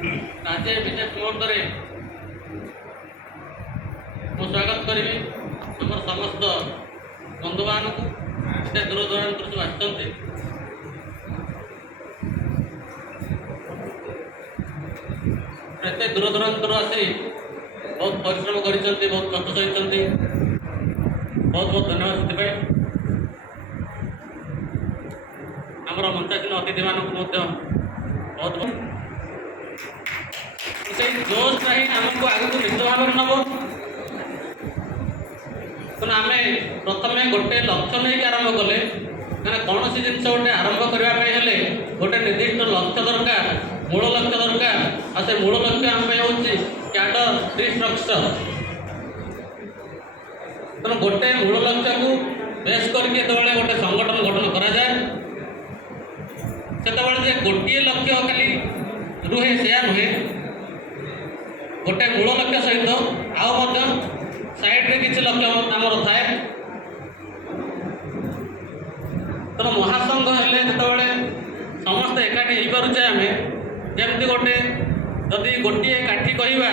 आज विशेष मुहूर्त मु स्वागत करी आम समस्त बंधु मान को दूर दूरांत जो आते दूर दूरांत आसी बहुत परिश्रम कर बहुत कष्ट सही बहुत बहुत धन्यवाद से आमर मंचासीन अतिथि मानक बहुत जोश ही आमको आगे निश्चित भाव नब तेना आम प्रथम गोटे लक्ष्य नहीं आरंभ कले मैंने कौन सी जिन गोटे आरंभ करने गोटे निर्दिष्ट लक्ष्य दरकार मूल लक्ष्य दरकार आ से मूल लक्ष्य आम हूँ कैडर रिस्ट्रक्चर तेना गोटे मूल लक्ष्य को बेस करके गोटे संगठन गठन करा जाए से गोटे लक्ष्य खाली रुहे से नुहे गोटे मूल लक्ष्य सहित आउ साइड्रे किसी लक्ष्य आमर थाए तेना महासंघ हेले जो समस्ते एकाठी हो पारे आम जमी गोटे जदि गोटे काठी कहवा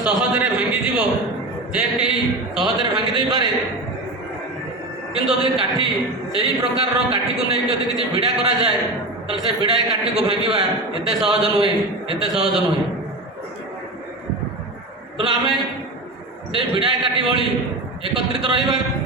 सहजरे भांगीज जे कहीं सहजरे भांगी पारे किंतु जदि काठी से ही प्रकार काठी को नहीं जदि किसी भिड़ा करा जाए तो से भिड़ा काठी को भांगवा एत सहज नुहे एत सहज नुहे तेना आम से भिड़ा काठी भली एकत्रित रहा